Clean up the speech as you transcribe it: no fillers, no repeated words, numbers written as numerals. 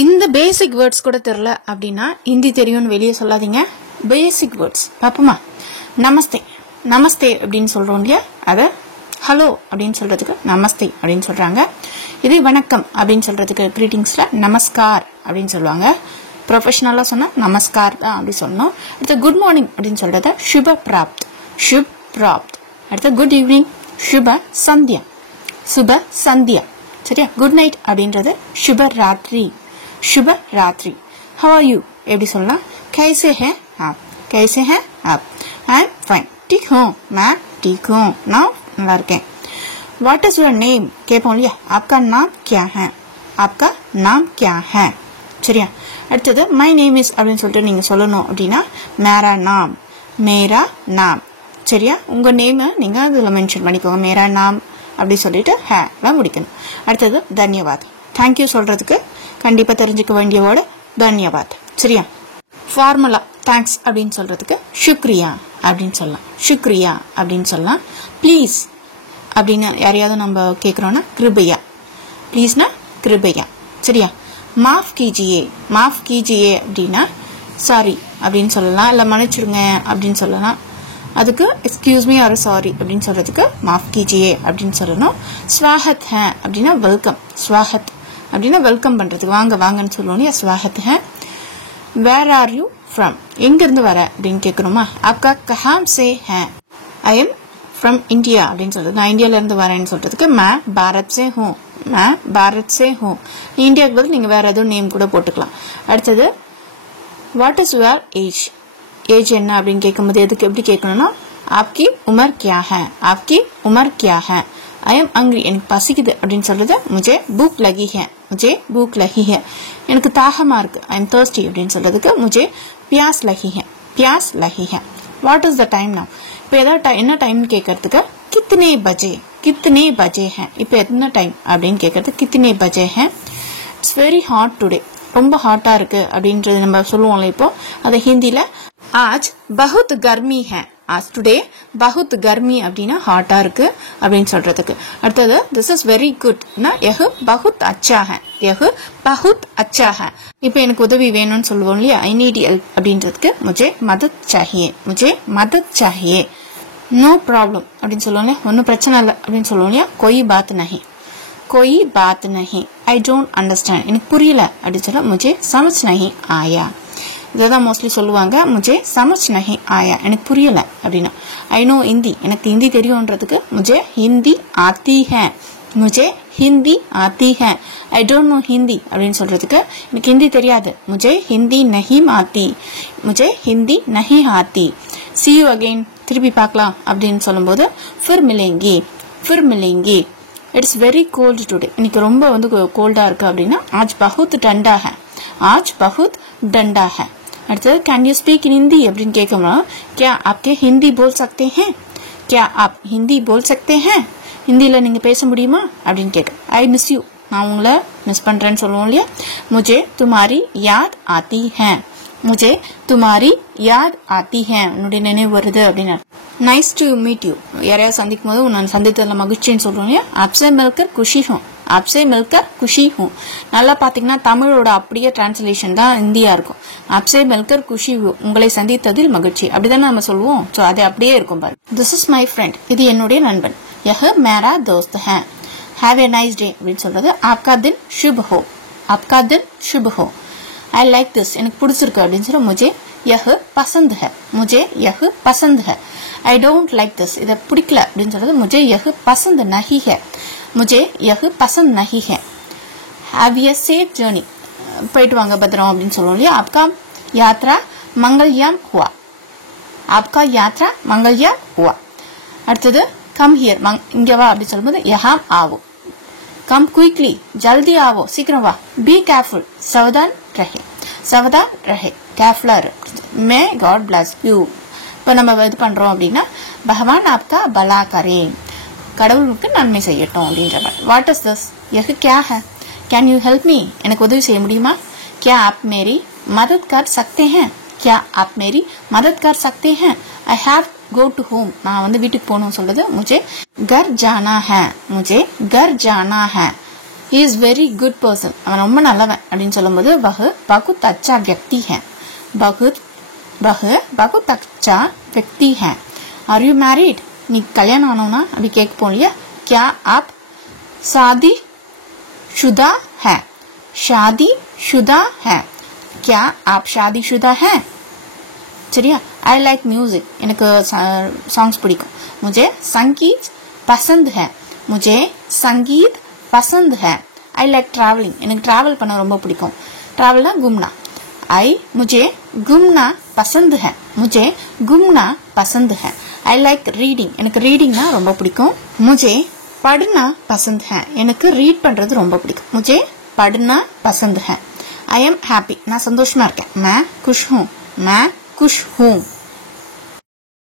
இந்த பேசிக் வேர்ட்ஸ் கூட தெரியல அப்படின்னா ஹிந்தி தெரியும்னு வெளியே சொல்லாதீங்க. பேசிக் வேர்ட்ஸ் பாப்போமா? நமஸ்தே. நமஸ்தே அப்படின்னு சொல்றோம் இல்லையா, அத ஹலோ அப்படின்னு சொல்றதுக்கு நமஸ்தே அப்படின்னு சொல்றாங்க. இது வணக்கம் அப்படின்னு சொல்றதுக்கு கிரீட்டிங்ஸ்ல நமஸ்கார் அப்படின்னு சொல்லுவாங்க. ப்ரொஃபஷனலா சொன்னா நமஸ்கார் தான் அப்படி சொல்லணும். அடுத்து குட் மார்னிங் அப்படின்னு சொல்றத சுப பிராப்த், சுப் பிராப்த். அடுத்து குட் ஈவினிங் சுப சந்தியா, சுப சந்தியா. சரியா? குட் நைட் அப்படின்றது சுப ராத்ரி, शुभ रात्रि. हाउ आर यू எப்படி சொல்லலாம்? कैसे हैं आप, कैसे हैं आप? I am fine. ठीक हूँ, मैं ठीक हूँ, நான் நல்லா இருக்கேன். व्हाट इज योर नेम கேட்போம் இல்லையா, आपका नाम क्या है, आपका नाम क्या है. சரியா? அடுத்தது மை நேம் இஸ் அப்படின்னு சொல்லிட்டு நீங்க சொல்லணும் அப்படின்னா மேரா நாம், மேரா நாம். சரியா? உங்க நேம் நீங்க அதுல மென்ஷன் பண்ணிக்கோங்க. மேரா நாம் அப்படி சொல்லிட்டு ஹேல முடிக்கணும். அடுத்தது தன்யவாத், தேங்க்யூ சொல்றதுக்கு கண்டிப்பா தெரிஞ்சுக்க வேண்டிய வேர்டு தன்யவாத். சரியா? ஃபார்முலா தேங்க்ஸ் அப்படின்னு சொல்றதுக்கு சுக்ரியா அப்படின்னு சொல்லலாம், சுக்ரியா அப்படின்னு சொல்லலாம். ப்ளீஸ் அப்படின்னு யாரையாவது நம்ம கேட்கிறோம்னா கிருபையா, ப்ளீஸ்னா கிருபையா. சரியா? மாஃப் கீஜியே, மாஃப் கீஜியே அப்படின்னா சாரி அப்படின்னு சொல்லலாம், இல்ல மன்னிச்சிடுங்க அப்படின்னு சொல்லலாம். அதுக்கு எக்ஸ்கியூஸ் மீ ஆர் சாரி அப்படின்னு சொல்றதுக்கு மாஃப் கீஜியே அப்படின்னு சொல்லணும். ஸ்வாகத் ஹே அப்படின்னா வெல்கம், ஸ்வாகத் அப்படின்னா வெல்கம் பண்றதுக்கு வாங்க வாங்கன்னு சொல்லுவோம். ஸ்வாகத் ஹே. வேர் ஆர் யூ ஃப்ரம், எங்க இருந்து வர அப்படின்னு கேட்கணுமா, ஆப்கா கஹாம் சே ஹே. ஐ எம் ஃப்ரம் இந்தியா அப்படின்னு சொல்றது, நான் இந்தியால இருந்து வரேன்னு சொல்றதுக்கு மே பாரத் சே ஹூ, மே பாரத் சே ஹூ. இந்தியாவுக்கு பதில் நீங்க வேற எதுவும் நேம் கூட போட்டுக்கலாம். அடுத்தது what is your age, age என்ன அப்படின்னு கேட்கும்போது எதுக்கு எப்படி கேட்கணும்னா ஆப்கி உமர் கியா ஹே, ஆப்கி உமர் கியா ஹே. ஐ எம் ஹங்க்ரி, எனக்கு பசிக்குது அப்படின்னு சொல்றது முஜே பூக் லகி ஹே, முஜே பூக் லகி ஹே. எனக்கு தாகமா இருக்கு, ஐ எம் தர்ஸ்டி அப்படின்னு சொல்றதுக்கு முஜே பியாஸ் லகி ஹே, பியாஸ் லகி ஹே. What is the time now, இப்போ ஏதாவது என்ன டைம் கேட்கறதுக்கு கித்தனே பஜே, கித்தனே பஜே ஹே. இப்போ என்ன டைம் அப்படின்னு கேட்கறது கித்தனே பஜே ஹே. இட்ஸ் வெரி ஹாட் டுடே, ரொம்ப ஹாட்டா இருக்கு அப்படின்றது நம்ம சொல்லுவோம்ல. இப்போ அது ஹிந்தில ஆஜ் பஹுத் கர்மி ஹே, ஆஜ் டுடே பஹுத் கர்மி அப்படின்னா ஹாட்டா இருக்கு அப்படின்னு சொல்றதுக்கு. அடுத்தது திஸ் இஸ் வெரி குட், யஹ் பஹுத் அச்சா ஹே, யஹ் பஹுத் அச்சா ஹே. இப்போ எனக்கு உதவி வேணும்னு சொல்லுவோம் இல்லையா, ஐ நீட் ஹெல்ப் அப்படின்றதுக்கு முஜே மதத் சாஹியே, முஜே மதத் சாஹியே. நோ ப்ராப்ளம் அப்படின்னு சொல்லுவோம் இல்லையா, ஒன்னும் பிரச்சனை இல்லை அப்படின்னு சொல்லுவோம் இல்லையா. கோயி பாத் நஹி, कोई बात नहीं. I don't understand, எனக்கு புரியல அப்படின்னு சொல்ல முஜே சமஜ் நஹி ஆயா. இதான் மோஸ்ட்லி சொல்லுவாங்க, முஜே சமஜ் நஹி ஆயா, எனக்கு புரியல அப்படின்னா. ஐ நோ ஹிந்தி, எனக்கு ஹிந்தி தெரியும்ன்றதுக்கு முஜே ஹிந்தி ஆத்தி ஹே, முஜே ஹிந்தி ஆத்தி ஹே. ஐ டோன்ட் நோ ஹிந்தி அப்படின்னு சொல்றதுக்கு எனக்கு ஹிந்தி தெரியாது, முஜே ஹிந்தி நஹி ஆத்தி, முஜே ஹிந்தி நஹி ஆத்தி. see you again, திருப்பி பார்க்கலாம் அப்படின்னு சொல்லும்போது फिर मिलेंगे, फिर मिलेंगे. इट्स वेरी कोल्ड टुडे, இன்னைக்கு ரொம்ப வந்து கோல்டா இருக்கு அப்படின்னா आज बहुत ठंडा है, आज बहुत ठंडा है. அடுத்து can you speak in Hindi அப்படின்னு கேட்கணும். क्या आपके हिंदी बोल सकते हैं, क्या आप हिंदी बोल सकते हैं, ஹிந்தில நீங்க பேச முடியுமா அப்படின்னு கேட்க. ஐ மிஸ் யூ, நான் உங்களை மிஸ் பண்றேன்னு சொல்லுவோம் இல்லையா. मुझे तुम्हारी याद आती है, मुझे तुम्हारी याद आती है, உன்னுடைய நினைவு வருது அப்படின்னு. நைஸ் டு மீட் யூ, யாரையா சந்திக்கும் போது உன்னை சந்தித்ததுல மகிழ்ச்சின்னு சொல்றோம் இல்லையா. ஆப்சே மில்கர் குஷி ஹூ, ஆப்சே மில்கர் குஷி ஹூ. நல்லா பாத்தீங்கன்னா தமிழோட அப்படியே டிரான்ஸ்லேஷன் தான் இந்தியா இருக்கும். ஆப்சே மில்கர் குஷி ஹூ, உங்களை சந்தித்ததில் மகிழ்ச்சி அப்படிதானே நம்ம சொல்லுவோம். சோ அது அப்படியே இருக்கும் பாரு. திஸ் இஸ் மை ஃப்ரெண்ட், இது என்னுடைய நண்பன். யஹ் மேரா தோஸ்த் ஹே. ஹேவ் எ நைஸ் டே அப்படின்னு சொல்றது ஆப்கா தின் சுப் ஹோ, ஆப்கா தின் சுப் ஹோ. ஐ லைக் திஸ், எனக்கு பிடிச்சிருக்கு அப்படின்னு சொல்ல முஜே யஹ் பசந்த் ஹே, முஜே யஹ் பசந்த் ஹே. ஐ டோன்ட் லைக் திஸ், இதை பிடிக்கல அப்படின்னு சொல்றது முஜே யஹ் பசந்த் நஹி ஹே, முஜே யஹ் பசந்த் நஹி ஹே. ஹேவ் எ சேஃப் ஜர்னி, போயிட்டு வாங்க பத்திரம் அப்படின்னு சொல்லுவோம் இல்லையா. ஆப்கா யாத்ரா மங்கள்யாம் ஹுவா, ஆப்கா யாத்ரா மங்கள்யாம் ஹுவா. அடுத்தது கம் ஹியர், இங்க வா அப்படின்னு சொல்லும்போது யஹாம் ஆவோ, कम क्विकली, जल्दी आओ, सीக்கிரம் வா. बी केयरफुल, सावधान रहे, सावधान रहे, केयरफुल रहे. मैं गॉड ब्लेस यू. இப்போ நம்ம இது பண்றோம் அப்படின்னா பகவான் ஆப்கா பலா கரே, கடவுளுக்கு நன்மை செய்யட்டும் அப்படின்ற மாதிரி. வாட் இஸ் திஸ், யஹ் क्या है, कैन यू हेल्प मी, எனக்கு உதவி செய்ய முடியுமா. क्या आप मेरी मदद कर सकते हैं, क्या आप मेरी मदद कर सकते हैं. I have go to home, நான் வந்து வீட்டுக்கு போகணும் சொல்றது முझे घर जाना है, मुझे घर जाना है. he is very good person. அவன் ரொம்ப நல்லவன் அப்படின்னு சொல்லும்போது वह बहुत अच्छा व्यक्ति है. वह बहुत अच्छा व्यक्ति है. Are you married? நீ கல்யாணம் ஆனவனா அப்படி கேட்போம் இல்லையா. क्या आप शादीशुदा है? शादीशुदा है. क्या आप शादीशुदा है? சரியா. I like music. எனக்கு சாங்ஸ் பிடிக்கும். मुझे संगीत पसंद है. मुझे संगीत पसंद है. I like traveling. எனக்கு டிராவல் பண்ண ரொம்ப பிடிக்கும். டிராவல்னா घूमना. मुझे घूमना पसंद है. मुझे घूमना पसंद है. I like reading. எனக்கு ரீடிங்னா ரொம்ப பிடிக்கும். मुझे पढ़ना पसंद है. எனக்கு ரீட் பண்றது ரொம்ப பிடிக்கும். मुझे पढ़ना पसंद है. I am happy. நான் சந்தோஷமா இருக்கேன். मैं खुश हूँ. मैं खुश हूँ.